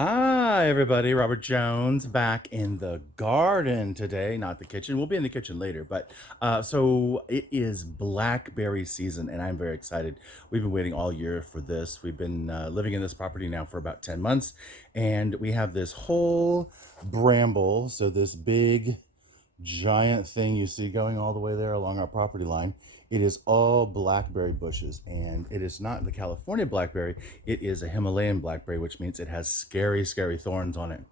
Hi, everybody. Robert Jones back in the garden today, not the kitchen. We'll be in the kitchen later, but so it is blackberry season, and I'm very excited. We've been waiting all year for this. We've been living in this property now for about 10 months, and we have this whole bramble. So, this big giant thing you see going all the way there along our property line. It is all blackberry bushes, and it is not the California blackberry. It is a Himalayan blackberry, which means it has scary, scary thorns on it.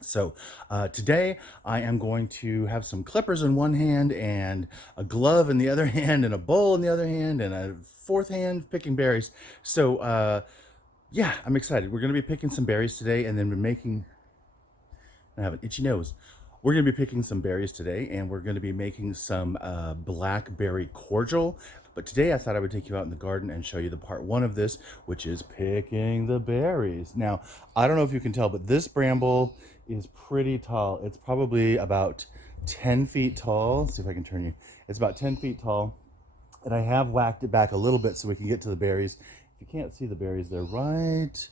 So today I am going to have some clippers in one hand and a glove in the other hand and a bowl in the other hand and a fourth hand picking berries. So yeah, I'm excited. We're going to be picking some berries today, and then we're making, I have an itchy nose. We're going to be picking some berries today, and we're going to be making some blackberry cordial. But today I thought I would take you out in the garden and show you the part one of this, which is picking the berries. Now, I don't know if you can tell, but this bramble is pretty tall. It's probably about 10 feet tall. Let's see if I can turn you. It's about 10 feet tall. And I have whacked it back a little bit so we can get to the berries. If you can't see the berries, they're right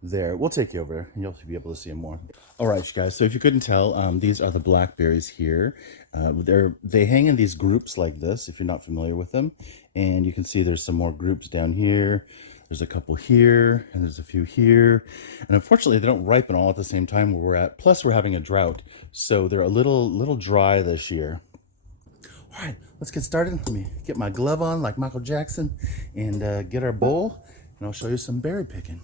there. We'll take you over and you'll be able to see them more. All right, you guys, so if you couldn't tell, these are the blackberries here. They hang in these groups like this, if you're not familiar with them. And you can see there's some more groups down here. There's a couple here, and there's a few here. And unfortunately, they don't ripen all at the same time where we're at. Plus, we're having a drought, so they're a little dry this year. All right, let's get started. Let me get my glove on like Michael Jackson and get our bowl, and I'll show you some berry picking.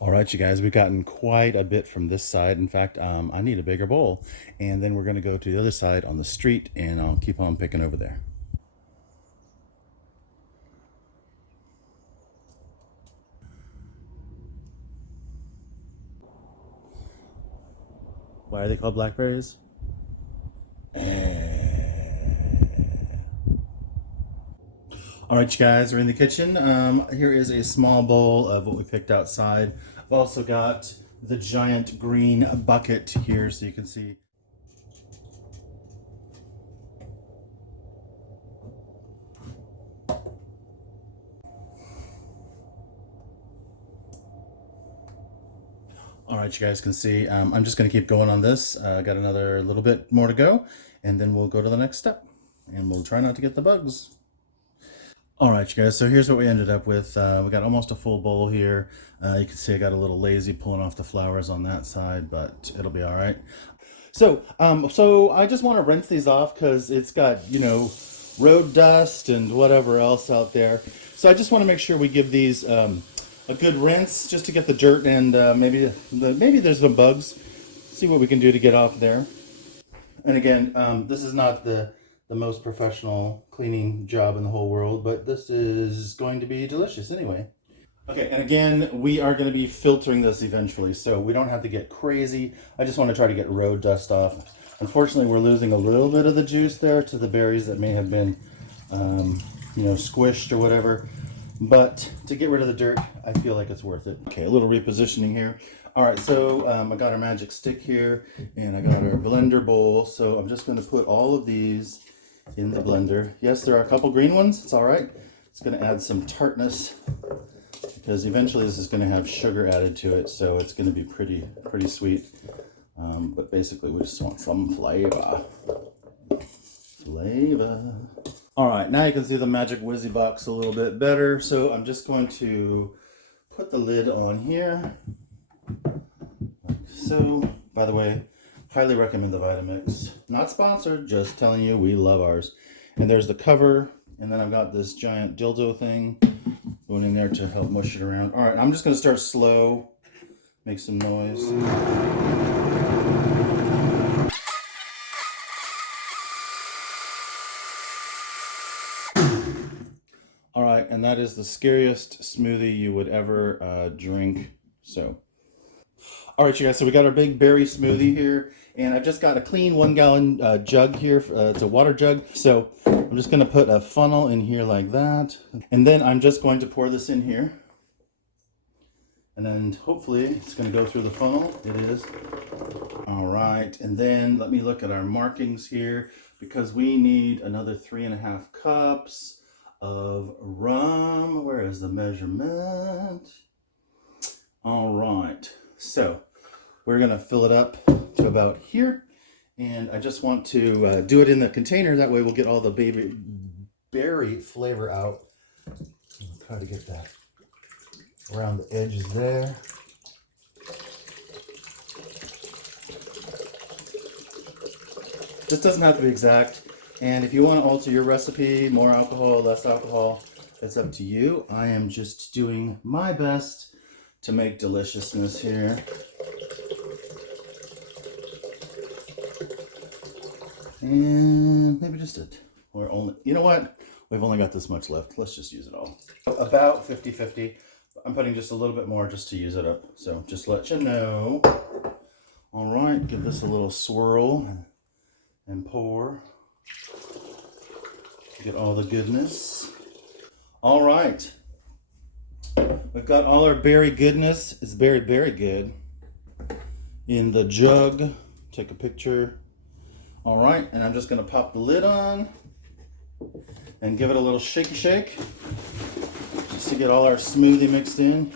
All right, you guys, we've gotten quite a bit from this side. In fact, I need a bigger bowl. And then we're going to go to the other side on the street, and I'll keep on picking over there. Why are they called blackberries? All right, you guys, we're in the kitchen. Here is a small bowl of what we picked outside. I've also got the giant green bucket here so you can see. All right, you guys can see, I'm just gonna keep going on this. Got another little bit more to go, and then we'll go to the next step, and we'll try not to get the bugs. All right, you guys, so here's what we ended up with. We got almost a full bowl here. You can see I got a little lazy pulling off the flowers on that side, but it'll be all right. So I just want to rinse these off because it's got, road dust and whatever else out there. So I just want to make sure we give these a good rinse just to get the dirt and maybe there's some bugs. See what we can do to get off there. And again, this is not the most professional cleaning job in the whole world, but this is going to be delicious anyway. Okay, and again, we are going to be filtering this eventually, so we don't have to get crazy. I just want to try to get road dust off. Unfortunately, we're losing a little bit of the juice there to the berries that may have been, squished or whatever. But to get rid of the dirt, I feel like it's worth it. Okay, a little repositioning here. All right, so I got our magic stick here, and I got our blender bowl. So I'm just going to put all of these in the blender. Yes, there are a couple green ones. It's all right. It's going to add some tartness because eventually this is going to have sugar added to it, so it's going to be pretty sweet. But basically, we just want some flavor. All right, now you can see the magic whizzy box a little bit better. So I'm just going to put the lid on here. Like so. By the way, highly recommend the Vitamix. Not sponsored, just telling you we love ours. And there's the cover, and then I've got this giant dildo thing going in there to help mush it around. All right, I'm just going to start slow, make some noise. All right, and that is the scariest smoothie you would ever drink. So, all right, you guys, so we got our big berry smoothie here, and I've just got a clean 1 gallon jug here. It's a water jug. So I'm just gonna put a funnel in here like that. And then I'm just going to pour this in here. And then hopefully it's gonna go through the funnel. It is. All All right, and then let me look at our markings here because we need another 3.5 cups of rum. Where is the measurement? All right, so we're gonna fill it up to about here, and I just want to do it in the container. That way we'll get all the berry flavor out. I'll try to get that around the edges there. This doesn't have to be exact, and if you want to alter your recipe, more alcohol, less alcohol, it's up to you. I am just doing my best to make deliciousness here. And maybe just we're only, you know what? We've only got this much left. Let's just use it all. About 50-50. I'm putting just a little bit more just to use it up. So just let you know. All right, give this a little swirl and pour. Get all the goodness. All right. We've got all our berry goodness. It's very, very good. In the jug. Take a picture. All right, and I'm just gonna pop the lid on and give it a little shaky shake just to get all our smoothie mixed in.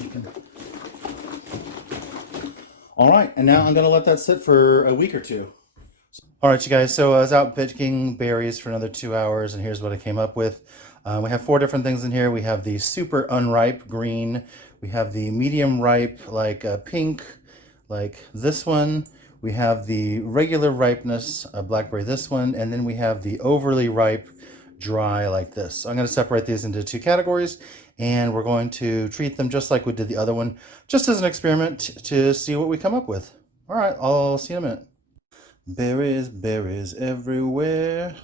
All right, and now I'm gonna let that sit for a week or two. All right, you guys, so I was out picking berries for another 2 hours, and here's what I came up with. We have 4 different things in here. We have the super unripe green. We have the medium ripe, like pink, like this one. We have the regular ripeness, blackberry, this one, and then we have the overly ripe, dry, like this. So I'm going to separate these into 2 categories, and we're going to treat them just like we did the other one, just as an experiment to see what we come up with. All right, I'll see you in a minute. Berries, berries everywhere.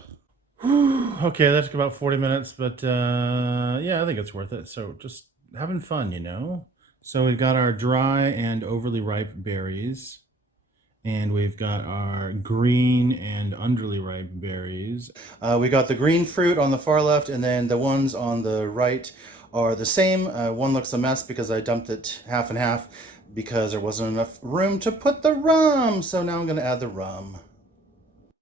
Okay, that took about 40 minutes, but yeah, I think it's worth it. So just having fun, you know? So we've got our dry and overly ripe berries. And we've got our green and underly ripe berries. We got the green fruit on the far left, and then the ones on the right are the same. One looks a mess because I dumped it half and half because there wasn't enough room to put the rum. So now I'm going to add the rum.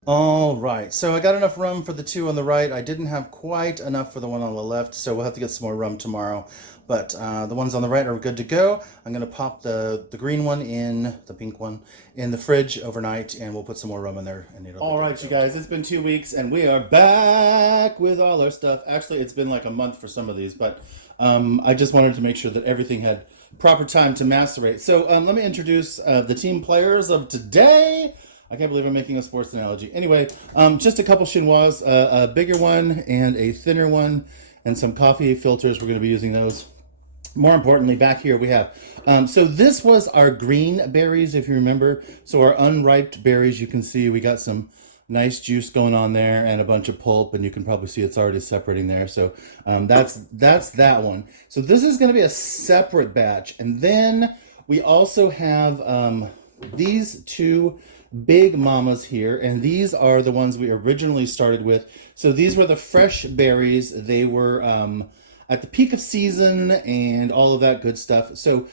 All right, so I got enough rum for the 2 on the right. I didn't have quite enough for the one on the left, so we'll have to get some more rum tomorrow. But the ones on the right are good to go. I'm going to pop the green one in, the pink one, in the fridge overnight, and we'll put some more rum in there. And all right, you guys, it's been 2 weeks, and we are back with all our stuff. Actually, it's been like a month for some of these, but I just wanted to make sure that everything had proper time to macerate. So let me introduce the team players of today. I can't believe I'm making a sports analogy. Anyway, just a couple chinois, a bigger one and a thinner one, and some coffee filters. We're going to be using those. More importantly, back here we have, so this was our green berries, if you remember. So our unripe berries, you can see we got some nice juice going on there and a bunch of pulp, and you can probably see it's already separating there. So that's that one. So this is going to be a separate batch. And then we also have these 2 big mamas here, and these are the ones we originally started with. So these were the fresh berries. They were at the peak of season and all of that good stuff. So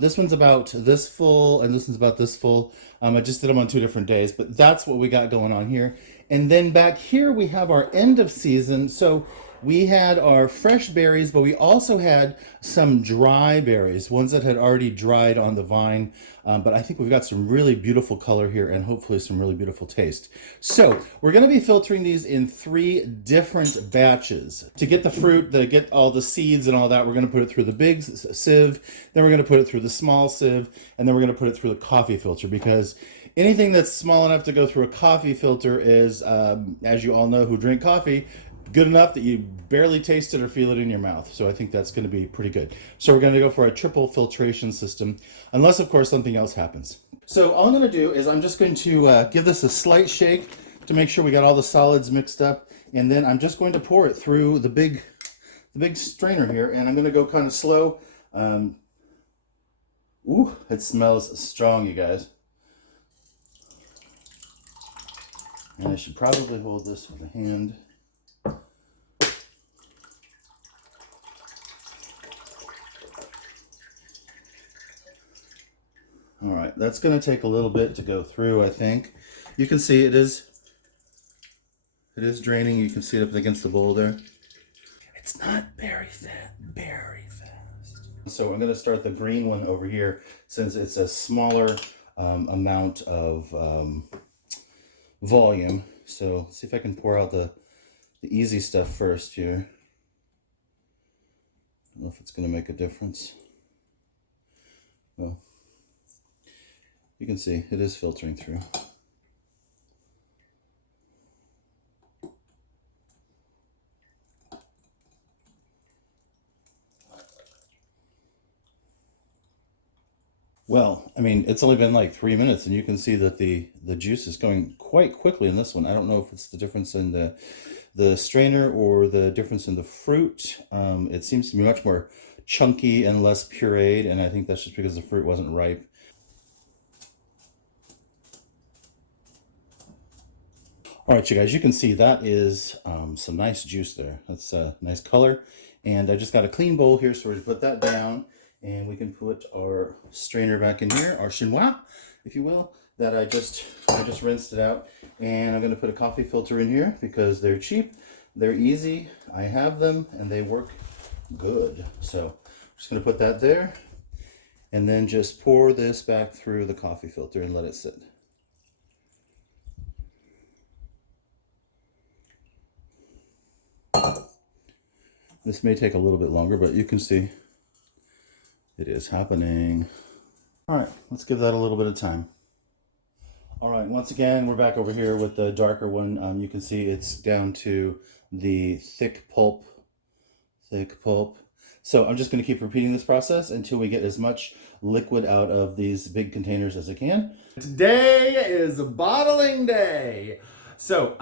this one's about this full, and this one's about this full. I just did them on 2 different days, but that's what we got going on here. And then back here we have our end of season. So we had our fresh berries, but we also had some dry berries, ones that had already dried on the vine. But I think we've got some really beautiful color here and hopefully some really beautiful taste. So we're going to be filtering these in 3 different batches. To get the fruit, to get all the seeds and all that, we're going to put it through the big sieve, then we're going to put it through the small sieve, and then we're going to put it through the coffee filter, because anything that's small enough to go through a coffee filter is, as you all know who drink coffee, good enough that you barely taste it or feel it in your mouth. So I think that's going to be pretty good. So we're going to go for a triple filtration system, unless, of course, something else happens. So all I'm going to do is I'm just going to give this a slight shake to make sure we got all the solids mixed up. And then I'm just going to pour it through the big strainer here. And I'm going to go kind of slow. Ooh, it smells strong, you guys. And I should probably hold this with a hand. All right, that's going to take a little bit to go through, I think. You can see it is draining. You can see it up against the bowl there. It's not very fast. So I'm going to start the green one over here since it's a smaller amount of volume. So let's see if I can pour out the easy stuff first here. I don't know if it's going to make a difference. Well, you can see it is filtering through. Well, I mean, it's only been like 3 minutes, and you can see that the juice is going quite quickly in this one. I don't know if it's the difference in the strainer or the difference in the fruit. It seems to be much more chunky and less pureed, and I think that's just because the fruit wasn't ripe. All right, you guys, you can see that is some nice juice there. That's a nice color. And I just got a clean bowl here, so we're going to put that down. And we can put our strainer back in here, our chinois, if you will, that I just rinsed it out. And I'm going to put a coffee filter in here because they're cheap, they're easy, I have them, and they work good. So I'm just going to put that there, and then just pour this back through the coffee filter and let it sit. This may take a little bit longer, but you can see it is happening. All right, let's give that a little bit of time. All right, once again, we're back over here with the darker one. You can see it's down to the thick pulp. So I'm just gonna keep repeating this process until we get as much liquid out of these big containers as I can. Today is bottling day. So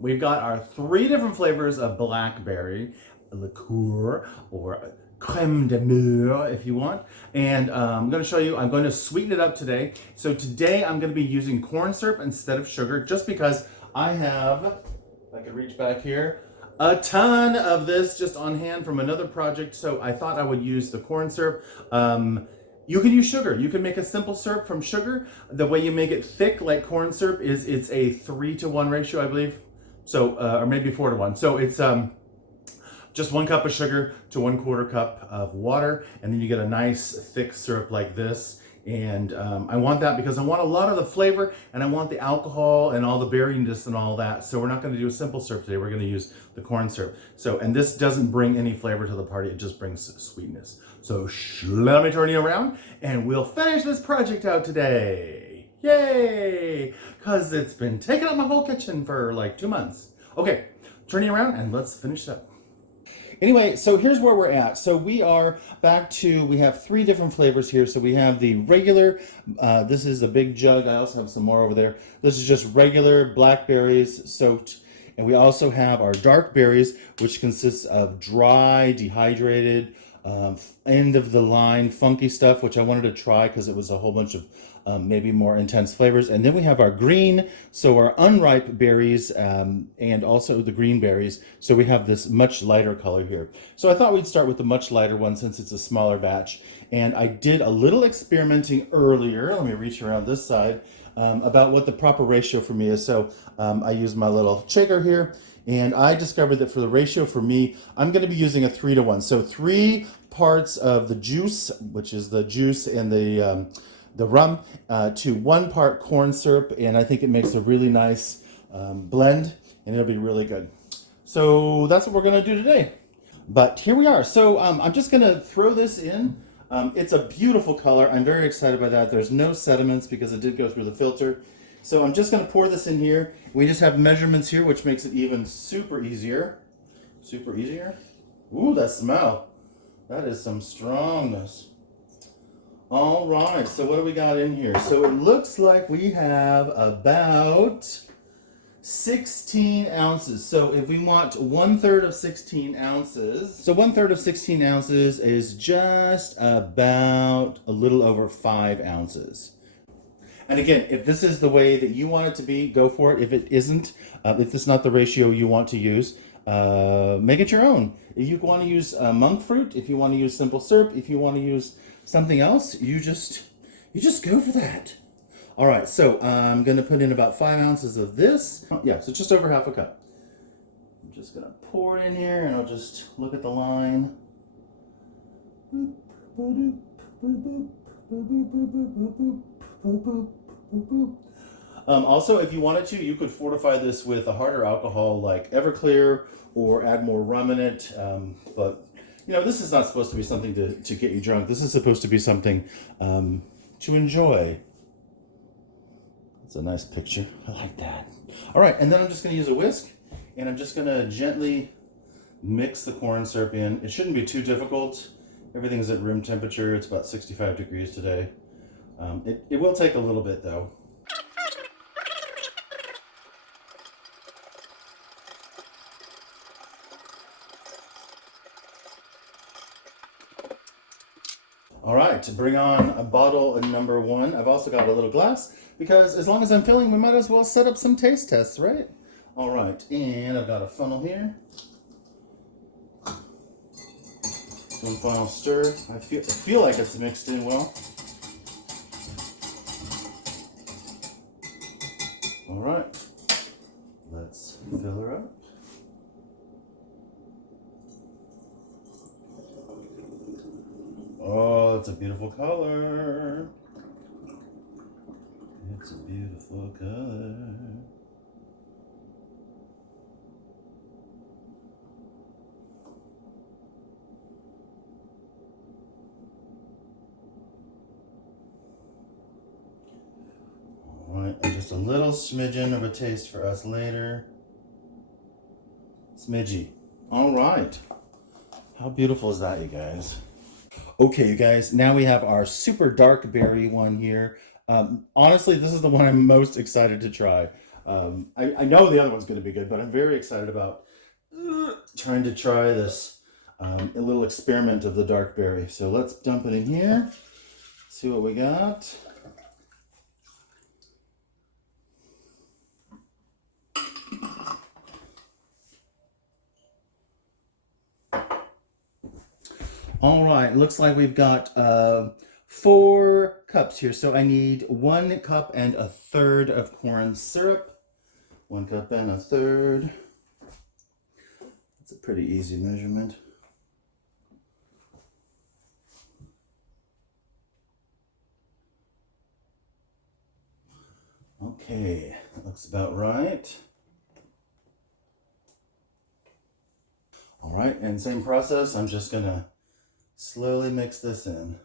we've got our 3 different flavors of blackberry liqueur, or creme de mure if you want. And I'm going to show you, I'm going to sweeten it up today. So today I'm going to be using corn syrup instead of sugar, just because I have, if I could reach back here, a ton of this just on hand from another project. So I thought I would use the corn syrup. You can use sugar. You can make a simple syrup from sugar. The way you make it thick like corn syrup is it's a 3-to-1 ratio, I believe. So, or maybe 4-to-1. So it's just 1 cup of sugar to 1/4 cup of water, and then you get a nice thick syrup like this. And I want that because I want a lot of the flavor, and I want the alcohol and all the berryness and all that. So we're not going to do a simple syrup today. We're going to use the corn syrup. So, and this doesn't bring any flavor to the party. It just brings sweetness. So let me turn you around, and we'll finish this project out today. Yay! Because it's been taking up my whole kitchen for like 2 months. Okay, turn you around, and let's finish up. Anyway, so here's where we're at. So we are back to, we have 3 different flavors here. So we have the regular, this is a big jug. I also have some more over there. This is just regular blackberries soaked. And we also have our dark berries, which consists of dry, dehydrated, end of the line, funky stuff, which I wanted to try because it was a whole bunch of maybe more intense flavors. And then we have our green, so our unripe berries, and also the green berries. So we have this much lighter color here. So I thought we'd start with the much lighter one since it's a smaller batch. And I did a little experimenting earlier. Let me reach around this side about what the proper ratio for me is. So I used my little shaker here, and I discovered that for the ratio for me, I'm going to be using a 3-to-1. So 3 parts of the juice, which is the juice and the rum, to 1 part corn syrup, and I think it makes a really nice blend, and it'll be really good. So that's what we're going to do today. But here we are. So I'm just going to throw this in. It's a beautiful color. I'm very excited by that. There's no sediments because it did go through the filter. So I'm just going to pour this in here. We just have measurements here, which makes it even super easier. Super easier. Ooh, that smell. That is some strongness. All right, so what do we got in here? So it looks like we have about 16 ounces. So if we want 1/3 of 16 ounces, so 1/3 of 16 ounces is just about a little over 5 ounces. And again, if this is the way that you want it to be, go for it. If it isn't, if this is not the ratio you want to use, make it your own. If you want to use monk fruit, if you want to use simple syrup, if you want to use something else, you just You just go for that. All right, so I'm gonna put in about 5 ounces of this. Yeah, so just over half a cup. I'm just gonna pour it in here and I'll just look at the line. Also, if you wanted to, you could fortify this with a harder alcohol like Everclear or add more rum in it. But, you know, this is not supposed to be something to get you drunk. This is supposed to be something to enjoy. It's a nice picture. I like that. All right, and then I'm just going to use a whisk, and I'm just going to gently mix the corn syrup in. It shouldn't be too difficult. Everything's at room temperature. It's about 65 degrees today. It will take a little bit, though. All right, to bring on a bottle number 1. I've also got a little glass because as long as I'm filling, we might as well set up some taste tests, right? All right, and I've got a funnel here. One final stir. I feel like it's mixed in well. All right, let's fill her up. Oh, it's a beautiful color. It's a beautiful color. All right, and just a little smidgen of a taste for us later. Smidgy. All right. How beautiful is that, you guys? Okay, you guys, now we have our super dark berry one here. Honestly, this is the one I'm most excited to try. I know the other one's going to be good, but I'm very excited about trying to try this a little experiment of the dark berry. So let's dump it in here, see what we got. All right, looks like we've got 4 cups here. So I need 1 cup and a third of corn syrup. 1 cup and a third. That's a pretty easy measurement. Okay, that looks about right. All right, and same process. I'm just gonna slowly mix this in.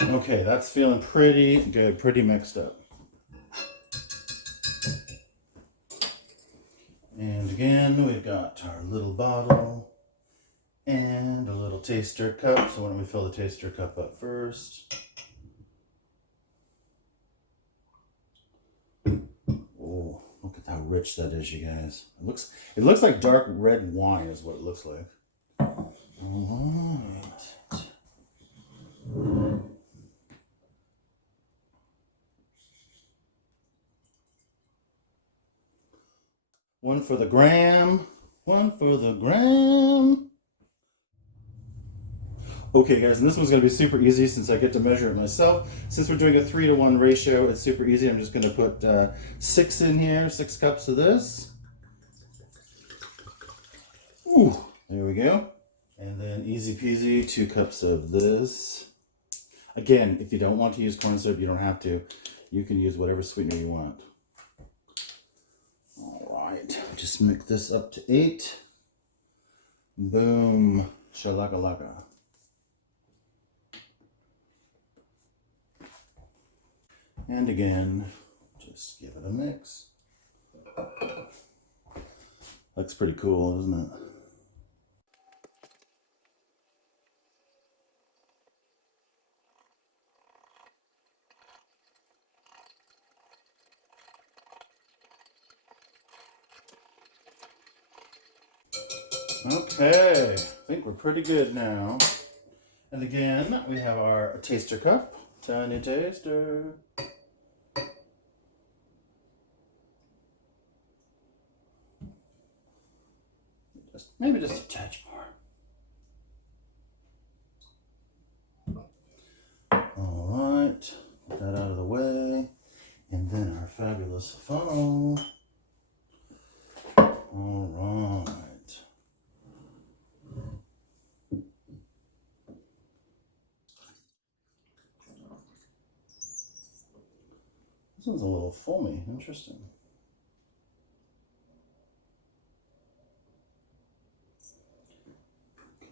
Okay, that's feeling pretty good, pretty mixed up. And again, we've got our little bottle and a little taster cup. So why don't we fill the taster cup up first? Oh, look at how rich that is, you guys. It looks like dark red wine is what it looks like. All right. One for the gram. One for the gram. Okay, guys, and this one's going to be super easy since I get to measure it myself. Since we're doing a 3-to-1 ratio, it's super easy. I'm just going to put 6 in here, 6 cups of this. Ooh, there we go. And then easy peasy, 2 cups of this. Again, if you don't want to use corn syrup, you don't have to. You can use whatever sweetener you want. All right, just mix this up to 8. Boom, shalaka-laka. And again, just give it a mix. Looks pretty cool, doesn't it? Okay, I think we're pretty good now. And again, we have our taster cup, tiny taster. Maybe just a touch more. All right, put that out of the way. And then our fabulous funnel. All right. This one's a little foamy. Interesting.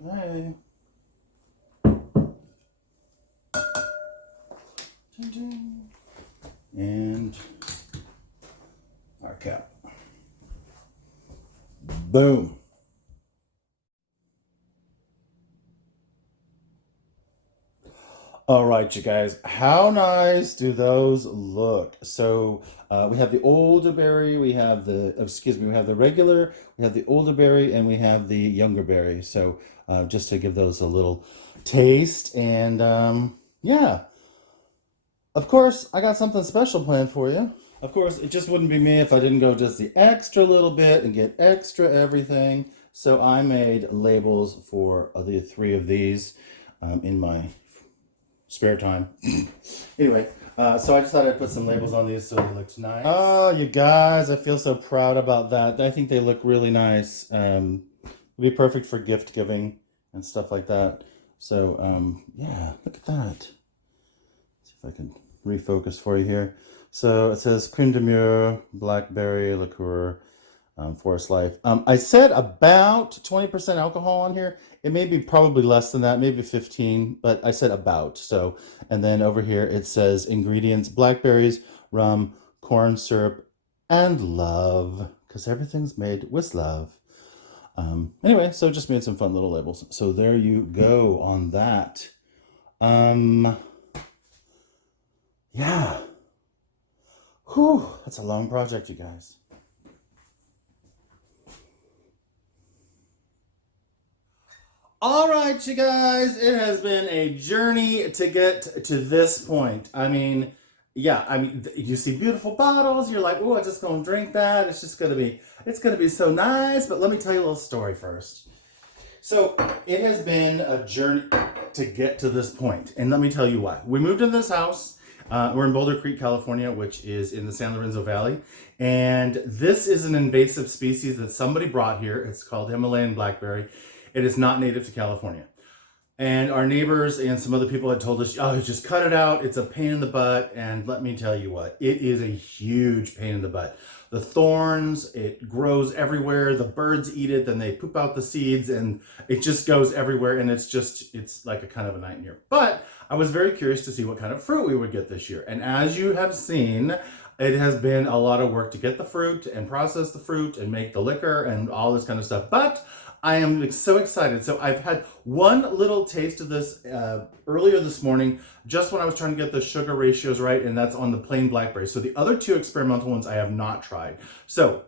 Okay. Ding, ding. And our cap. Boom. All right, you guys, how nice do those look? So we have the older berry, we have the, excuse me, we have the regular, we have the older berry, and we have the younger berry. So just to give those a little taste. And yeah, of course, I got something special planned for you. Of course, it just wouldn't be me if I didn't go just the extra little bit and get extra everything. So I made labels for the three of these in my spare time. Anyway, so I just thought I'd put some labels on these so they looked nice. Oh, you guys, I feel so proud about that. I think they look really nice. It'd be perfect for gift giving and stuff like that. So yeah, look at that. See if I can refocus for you here. So it says creme de mure, blackberry liqueur, Forest Life. I said about 20% alcohol on here. It may be probably less than that, maybe 15, but I said about. So, and then over here it says ingredients: blackberries, rum, corn syrup, and love, because everything's made with love. Anyway, so just made some fun little labels. So there you go on that. Yeah. Whew, that's a long project, you guys. All right, you guys, it has been a journey to get to this point. I mean, yeah, you see beautiful bottles, you're like, oh, I'm just gonna drink that. It's gonna be so nice. But let me tell you a little story first. So it has been a journey to get to this point, and let me tell you why. We moved into this house. We're in Boulder Creek, California, which is in the San Lorenzo Valley. And this is an invasive species that somebody brought here. It's called Himalayan blackberry. It is not native to California. And our neighbors and some other people had told us, oh, just cut it out. It's a pain in the butt. And let me tell you what, it is a huge pain in the butt. The thorns, it grows everywhere. The birds eat it, then they poop out the seeds, and it just goes everywhere. And it's like a kind of a nightmare. But I was very curious to see what kind of fruit we would get this year. And as you have seen, it has been a lot of work to get the fruit and process the fruit and make the liquor and all this kind of stuff. But I am so excited. So I've had one little taste of this earlier this morning, just when I was trying to get the sugar ratios right, and that's on the plain blackberry. So the other two experimental ones I have not tried. So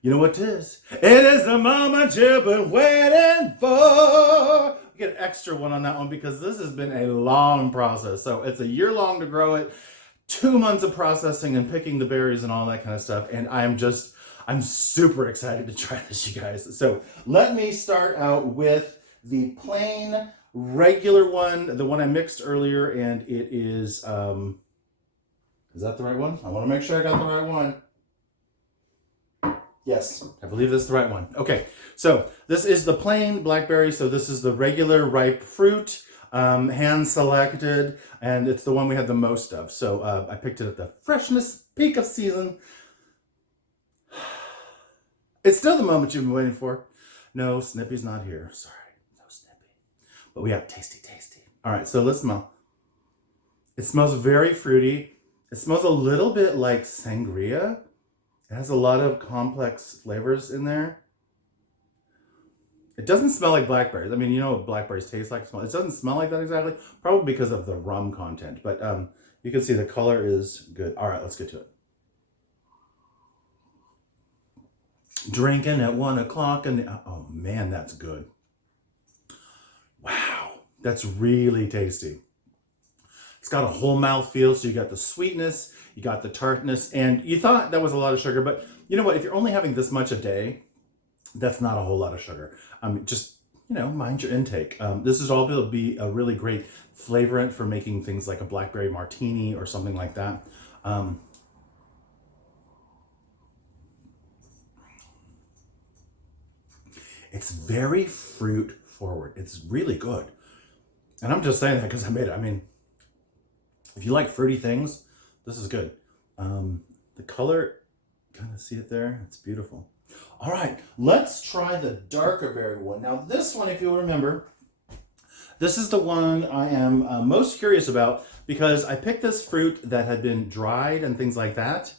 you know what it is? It is the moment you've been waiting for. We get an extra one on that one because this has been a long process. So it's a year long to grow it, 2 months of processing and picking the berries and all that kind of stuff. And I'm super excited to try this, you guys. So let me start out with the plain regular one, the one I mixed earlier, and it is that the right one? I want to make sure I got the right one. Yes, I believe that's the right one. Okay, so this is the plain blackberry. So this is the regular ripe fruit, hand selected, and it's the one we had the most of. So I picked it at the freshness peak of season. It's still the moment you've been waiting for. No, Snippy's not here. Sorry, no Snippy. But we have tasty. All right, so let's smell. It smells very fruity. It smells a little bit like sangria. It has a lot of complex flavors in there. It doesn't smell like blackberries. I mean, you know what blackberries taste like. It doesn't smell like that exactly, probably because of the rum content. But you can see the color is good. All right, let's get to it. Drinking at 1 o'clock in the, oh man, that's good. Wow, that's really tasty. It's got a whole mouth feel, so you got the sweetness, you got the tartness, and you thought that was a lot of sugar, but you know what? If you're only having this much a day, That's not a whole lot of sugar. Just, mind your intake. This is all going to be a really great flavorant for making things like a blackberry martini or something like that. It's very fruit forward. It's really good. And I'm just saying that because I made it. I mean, if you like fruity things, this is good. The color, kind of see it there? It's beautiful. All right, let's try the darker berry one. Now this one, if you'll remember, this is the one I am most curious about because I picked this fruit that had been dried and things like that.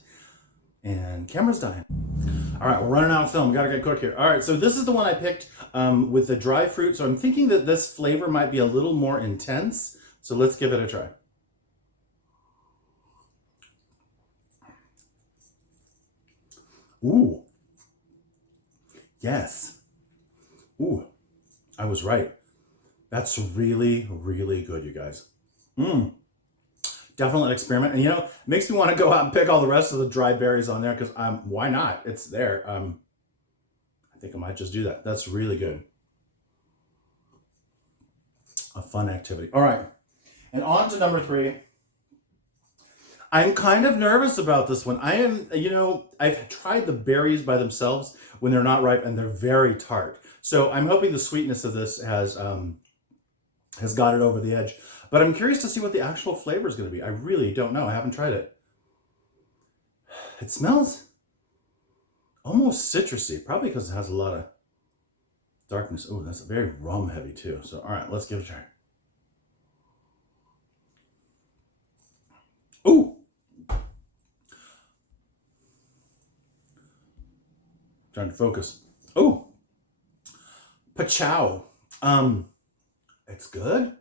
And camera's dying. All right, we're running out of film. Gotta get quick here. All right, so this is the one I picked with the dry fruit. So I'm thinking that this flavor might be a little more intense. So let's give it a try. Ooh. Yes. Ooh, I was right. That's really, really good, you guys. Definitely an experiment. And it makes me want to go out and pick all the rest of the dry berries on there because why not? It's there. I think I might just do that. That's really good. A fun activity. All right. And on to number 3. I'm kind of nervous about this one. I am, I've tried the berries by themselves when they're not ripe and they're very tart. So I'm hoping the sweetness of this has got it over the edge. But I'm curious to see what the actual flavor is going to be. I really don't know. I haven't tried it. It smells almost citrusy, probably because it has a lot of darkness. Oh, that's very rum heavy too. So, all right, let's give it a try. Ooh. Trying to focus. Oh, Pachow. It's good.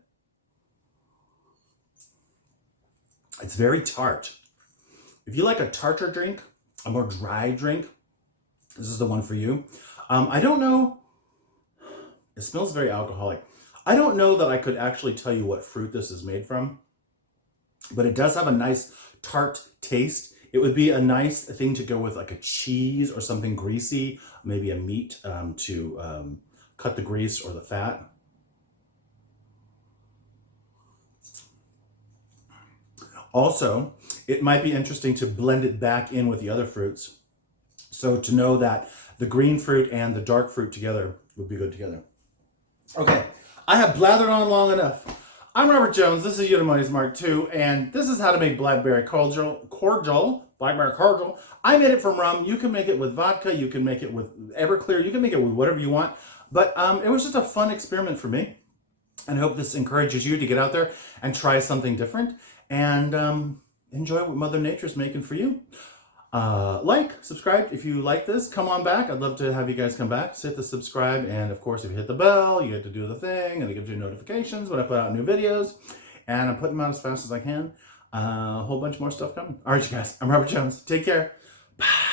It's very tart. If you like a tartar drink, a more dry drink, this is the one for you. I don't know. It smells very alcoholic. I don't know that I could actually tell you what fruit this is made from, but it does have a nice tart taste. It would be a nice thing to go with like a cheese or something greasy, maybe a meat to cut the grease or the fat. Also, it might be interesting to blend it back in with the other fruits. So to know that the green fruit and the dark fruit together would be good together. Okay, I have blathered on long enough. I'm Robert Jones, this is Eudaemonius Mark II, and this is how to make blackberry cordial, blackberry cordial. I made it from rum. You can make it with vodka, you can make it with Everclear, you can make it with whatever you want. But it was just a fun experiment for me. And I hope this encourages you to get out there and try something different and enjoy what Mother Nature's making for you. Subscribe if you like this. Come on back. I'd love to have you guys come back. Just hit the subscribe. And of course, if you hit the bell, you get to do the thing and it gives you notifications when I put out new videos. And I'm putting them out as fast as I can. A whole bunch more stuff coming. All right, you guys. I'm Robert Jones. Take care. Bye.